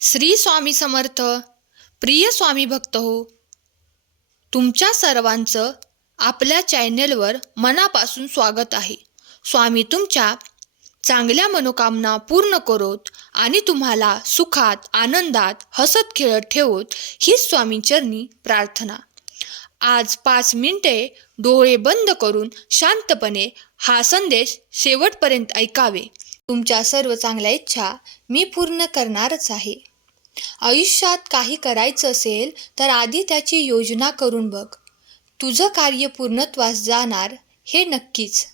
श्री स्वामी समर्थ. प्रिय स्वामी भक्त हो, तुमच्या सर्वांचं आपल्या चॅनेलवर मनापासून स्वागत आहे. स्वामी तुमच्या चांगल्या मनोकामना पूर्ण करोत आणि तुम्हाला सुखात आनंदात हसत खेळत ठेवोत हीच स्वामींचरणी प्रार्थना. आज 5 मिनिटे डोळे बंद करून शांतपणे हा संदेश शेवटपर्यंत ऐकावे. तुमच्या सर्व चांगल्या इच्छा मी पूर्ण करणारच आहे. आयुष्यात काही करायचं असेल तर आधी त्याची योजना करून बघ. तुझं कार्य पूर्णत्वास जाणार हे नक्कीच.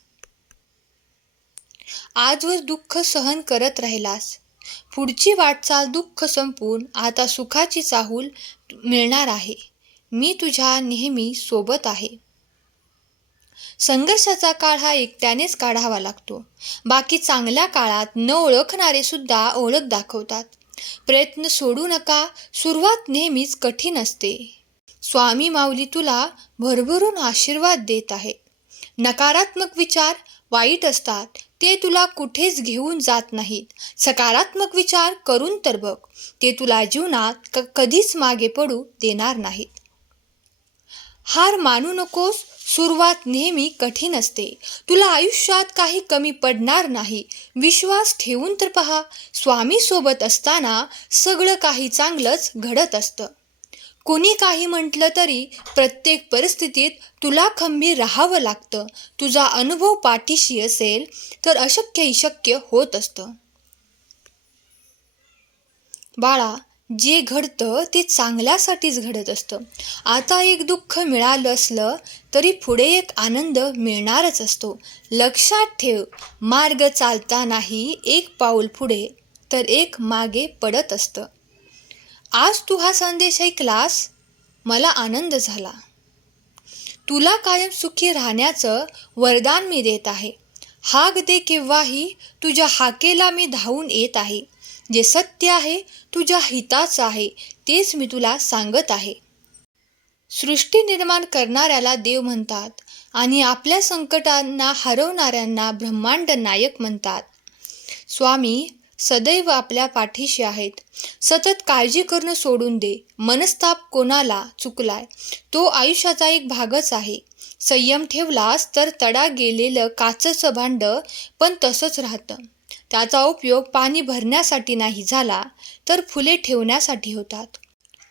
आजवर दुःख सहन करत राहिलास, पुढची वाटचाल दुःख संपून आता सुखाची चाहूल मिळणार आहे. मी तुझ्या नेहमी सोबत आहे. संघर्षाचा काळ हा एकट्यानेच काढावा लागतो. बाकी चांगल्या काळात न ओळखणारे सुद्धा ओळख दाखवतात. प्रयत्न सोडू नका. सुरुवात नेहमीच कठीण असते. स्वामी माऊली तुला भरभरून आशीर्वाद देत आहे. नकारात्मक विचार वाईट असतात, ते तुला कुठेच घेऊन जात नाहीत. सकारात्मक विचार करून तर बघ, ते तुला जीवनात कधीच मागे पडू देणार नाहीत. हार मानू नकोस. सुरुवात नेहमी कठीण असते. तुला आयुष्यात काही कमी पडणार नाही. विश्वास ठेवून तर पहा. स्वामी सोबत असताना सगळं काही चांगलंच घडत असतं. कोणी काही म्हटलं तरी प्रत्येक परिस्थितीत तुला खंबीर राहावं लागतं. तुझा अनुभव पाठीशी असेल तर अशक्यही शक्य होत असतं. बाळा, जे घडतं ते चांगल्यासाठीच घडत असतं. आता एक दुःख मिळालं असलं तरी पुढे एक आनंद मिळणारच असतो. लक्षात ठेव, मार्ग चालतानाही एक पाऊल पुढे तर एक मागे पडत असतं. आज तू हा संदेश ऐकलास, मला आनंद झाला. तुला कायम सुखी राहण्याचं वरदान मी देत आहे. हाक दे केव्हाही, तुझ्या हाकेला मी धावून येत आहे. जे सत्य आहे, तुझ्या हिताचं आहे, तेच मी तुला सांगत आहे. सृष्टी निर्माण करणाऱ्याला देव म्हणतात आणि आपल्या संकटांना हरवणाऱ्यांना ब्रह्मांड नायक म्हणतात. स्वामी सदैव आपल्या पाठीशी आहेत. सतत काळजी करणं सोडून दे. मनस्ताप कोणाला चुकलाय, तो आयुष्याचा एक भागच आहे. संयम ठेवलास तर तडा गेलेलं काचेचं भांड पण तसंच राहतं. त्याचा उपयोग पाणी भरण्यासाठी नाही झाला तर फुले ठेवण्यासाठी होतात.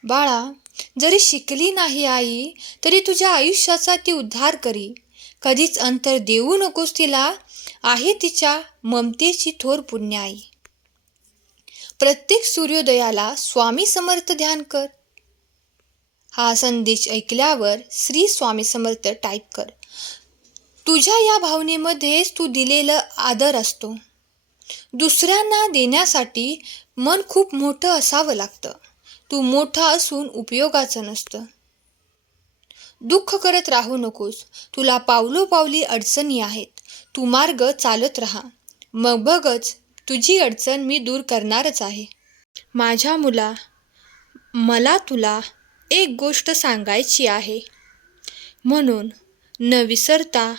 बाळा, जरी शिकली नाही आई तरी तुझ्या आयुष्याचा ती उद्धार करी. कधीच अंतर देऊ नकोस तिला. आहे तिच्या ममतेची थोर पुण्य आई. प्रत्येक सूर्योदयाला स्वामी समर्थ ध्यान कर. हा संदेश ऐकल्यावर श्री स्वामी समर्थ टाईप कर. तुझ्या या भावनेमध्येच तू दिलेला आदर असतो. दुसऱ्यांना देण्यासाठी मन खूप मोठं असावं लागतं. तू मोठा असून उपयोगाचं नसतं. दुःख करत राहू नकोस. तुला पावलोपावली अडचणी आहेत. तू मार्ग चालत राहा. मग बघच, तुझी अडचण मी दूर करणारच आहे. माझ्या मुला, मला तुला एक गोष्ट सांगायची आहे. म्हणून न विसरता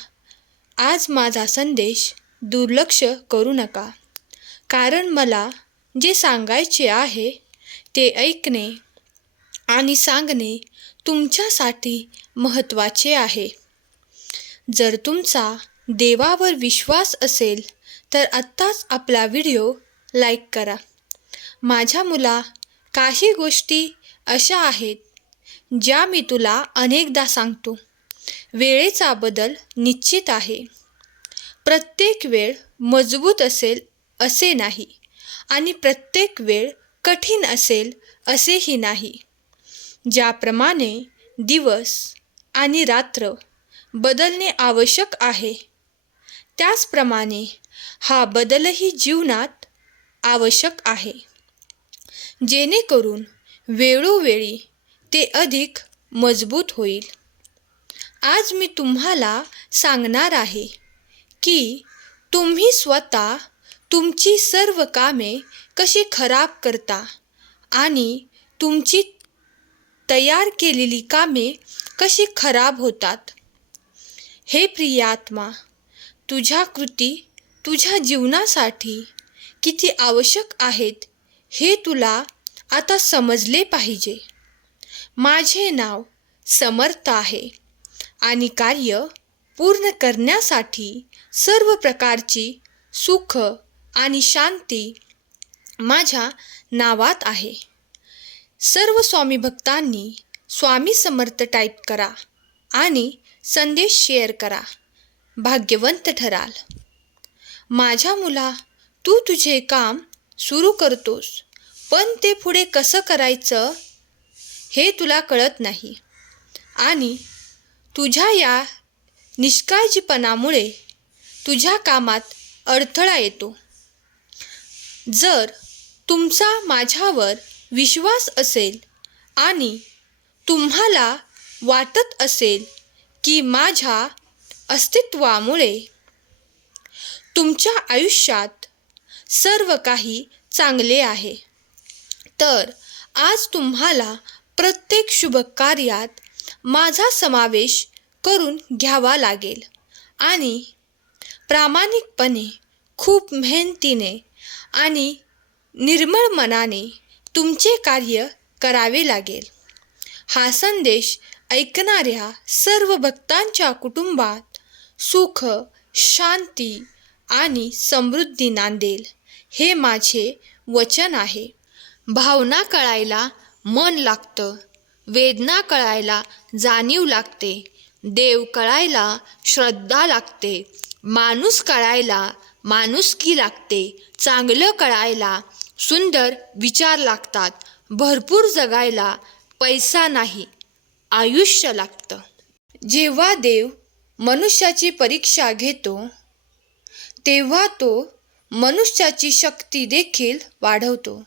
आज माझा संदेश दुर्लक्ष करू नका. कारण मला जे सांगायचे आहे ते ऐकणे आणि सांगणे तुमच्यासाठी महत्त्वाचे आहे. जर तुमचा देवावर विश्वास असेल तर आत्ताच आपला व्हिडिओ लाईक करा. माझ्या मुला, काही गोष्टी अशा आहेत ज्या मी तुला अनेकदा सांगतो. वेळेचा बदल निश्चित आहे. प्रत्येक वेळ मजबूत असेल असे नाही आणि प्रत्येक वेळ कठीण असेल असेही नाही. ज्याप्रमाणे दिवस आणि रात्र बदलणे आवश्यक आहे, त्याचप्रमाणे हा बदलही जीवनात आवश्यक आहे, जेणेकरून वेळोवेळी ते अधिक मजबूत होईल. आज मी तुम्हाला सांगणार आहे की तुम्ही स्वतः तुमची सर्व कामे कशी खराब करता आणि तुमची तयार केलेली कामे कशी खराब होतात. हे प्रिय आत्मा, तुझ्या कृती तुझ्या जीवनासाठी किती आवश्यक आहेत हे तुला आता समजले पाहिजे. माझे नाव समर्थ आहे आणि कार्य पूर्ण करण्यासाठी सर्व प्रकारची सुख आणि शांती माझ्या नावात आहे. सर्व स्वामी भक्तांनी स्वामी समर्थ टाईप करा आणि संदेश शेअर करा. भाग्यवंत ठराल. माझ्या मुला, तू तुझे काम सुरू करतोस, पण ते पुढे कसं करायचं हे तुला कळत नाही आणि तुझ्या या निष्काळजीपणामुळे तुझ्या कामात अडथळा येतो. जर तुमचा माझ्यावर विश्वास असेल आणि तुम्हाला वाटत असेल की माझ्या अस्तित्वामुळे तुमच्या आयुष्यात सर्व काही चांगले आहे, तर आज तुम्हाला प्रत्येक शुभ कार्यात माझा समावेश करून घ्यावा लागेल आणि प्रामाणिकपणे, खूप मेहनतीने आणि निर्मळ मनाने तुमचे कार्य करावे लागेल. हा संदेश ऐकणाऱ्या सर्व भक्तांच्या कुटुंबात सुख, शांती आणि समृद्धी नांदेल, हे माझे वचन आहे. भावना कळायला मन लागतं, वेदना कळायला जाणीव लागते, देव कळायला श्रद्धा लागते, माणूस कळायला माणुसकी लागते, चांगलं कळायला सुंदर विचार लागतात, भरपूर जगायला पैसा नाही, आयुष्य लागतं. जेव्हा देव मनुष्याची परीक्षा घेतो तेव्हा तो मनुष्याची शक्ती देखील वाढवतो,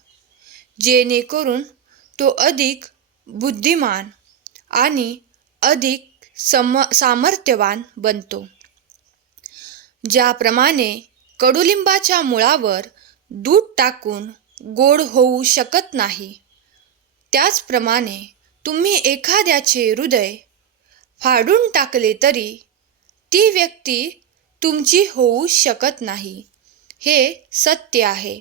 जेणेकरून तो अधिक बुद्धिमान आणि अधिक सामर्थ्यवान बनतो. ज्याप्रमाणे कडुलिंबाच्या मुळावर दूध टाकून गोड होऊ शकत नाही, त्याचप्रमाणे तुम्ही एखाद्याचे हृदय फाडून टाकले तरी ती व्यक्ती तुमची होऊ शकत नाही, हे सत्य आहे.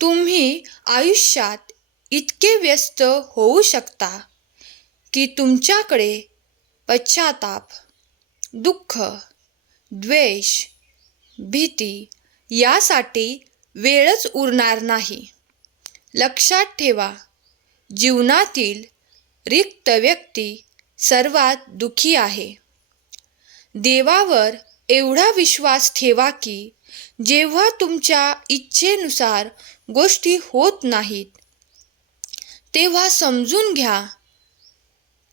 तुम्ही आयुष्यात इतके व्यस्त होऊ शकता की तुमच्याकडे पश्चाताप, दुःख, द्वेष, भीती यासाठी वेळच उरणार नाही. लक्षात ठेवा, जीवनातील रिक्त व्यक्ती सर्वात दुःखी आहे. देवावर एवढा विश्वास ठेवा की जेव्हा तुमच्या इच्छेनुसार गोष्टी होत नाहीत, तेव्हा समजून घ्या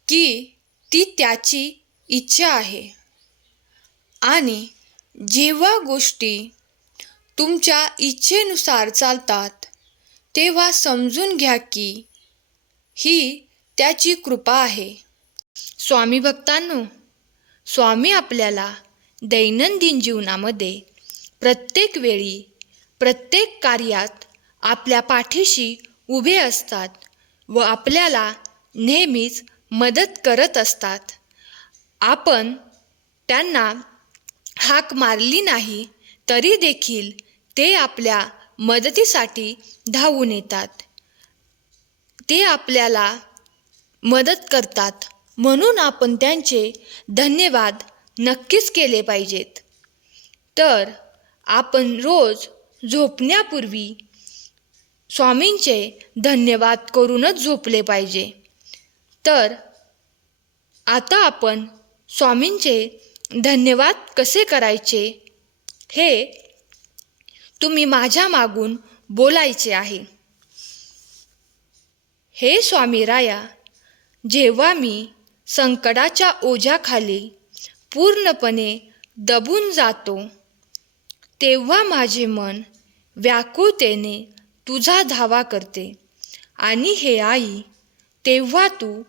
की ती त्याची इच्छा आहे आणि जेव्हा गोष्टी तुमच्या इच्छेनुसार चालतात, तेव्हा समजून घ्या की ही त्याची कृपा आहे. स्वामी भक्तांनो, स्वामी आपल्याला दैनंदिन जीवनामध्ये प्रत्येक वेळी, प्रत्येक कार्यात आपल्या पाठीशी उभे असतात व आपल्याला नेहमीच मदत करत असतात. आपण त्यांना हाक मारली नाही तरी देखील ते आपल्या मदतीसाठी धावून येतात. ते आपल्याला मदत करतात, म्हणून आपण त्यांचे धन्यवाद नक्कीच केले पाहिजेत. तर आपण रोज झोपण्यापूर्वी स्वामींचे धन्यवाद करूनच झोपले पाहिजे. तर आता आपण स्वामींचे धन्यवाद कसे करायचे हे तुम्ही माझ्या मागून बोलायचे आहे. हे स्वामी राया, जेव्हा मी संकटाच्या ओझ्याखाली पूर्णपणे दबून जातो, तेव्हा माझे मन व्याकुळतेने तुझा धावा करते आणि हे आई, तेव्हा तू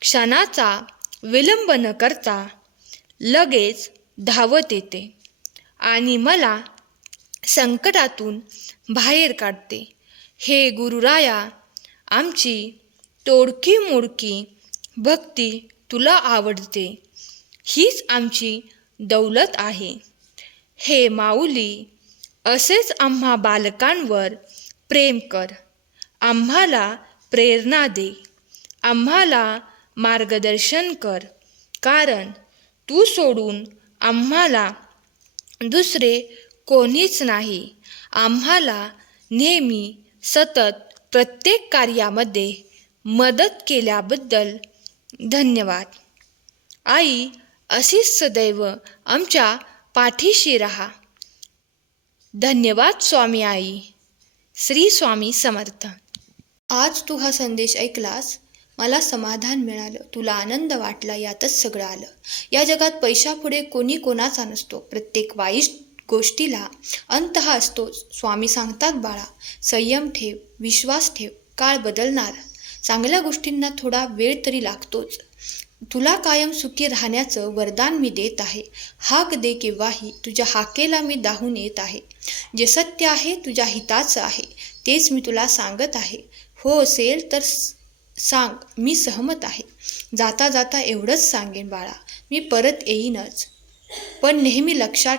क्षणाचा विलंब न करता लगेच धावत येते आणि मला संकटातून बाहेर काढते. हे गुरुराया, आमची तोडकी मोडकी भक्ती तुला आवडते, हीच आमची दौलत आहे. हे माऊली, असेच आम्हा बालकांवर प्रेम कर, आम्हाला प्रेरणा दे, आम्हाला मार्गदर्शन कर, कारण तू सोडून आम्हाला दुसरे कोणीच नाही. आम्हाला नेहमी सतत प्रत्येक कार्यामध्ये मदत केल्याबद्दल धन्यवाद. आई, अशीच सदैव आमच्या पाठीशी राहा. धन्यवाद स्वामी आई. श्री स्वामी समर्थ. आज तू हा संदेश ऐकलास, मला समाधान मिळालं, तुला आनंद वाटला, यातच सगळं आलं. या जगात पैशापुढे कोणी कोणाचा नसतो. प्रत्येक वाईट गोष्टीला अंत हा असतोच. स्वामी सांगतात, बाळा, संयम ठेव, विश्वास ठेव, काळ बदलणार. चांगल्या गोष्टींना थोडा वेळ तरी लागतोच. तुला कायम सुखी राहण्याचं वरदान मी देत आहे. हाक दे केव्हाही, तुझ्या हाकेला मी धावून येत आहे. जे सत्य आहे, तुझ्या हिताचं आहे, तेच मी तुला सांगत आहे. हो असेल तर सांग, मी सहमत आहे. जाता जाता एवढंच सांगेन, बाळा, मी परत येईनच. पण नेहमी लक्षात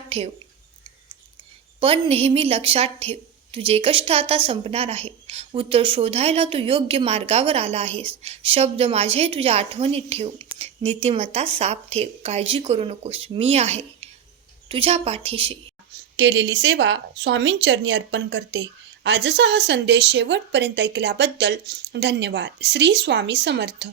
ठेव, तुझे कष्ट आता संपणार आहे. उत्तर शोधायला तू योग्य मार्गावर आला आहेस. शब्द माझे तुझ्या आठवणीत ठेव. नीतिमत्ता साफ ठेव. काळजी करू नकोस, मी आहे तुझ्या पाठीशी. केलेली सेवा स्वामींचरणी अर्पण करते. आजचा हा संदेश शेवटपर्यंत ऐकल्याबद्दल धन्यवाद. श्री स्वामी समर्थ.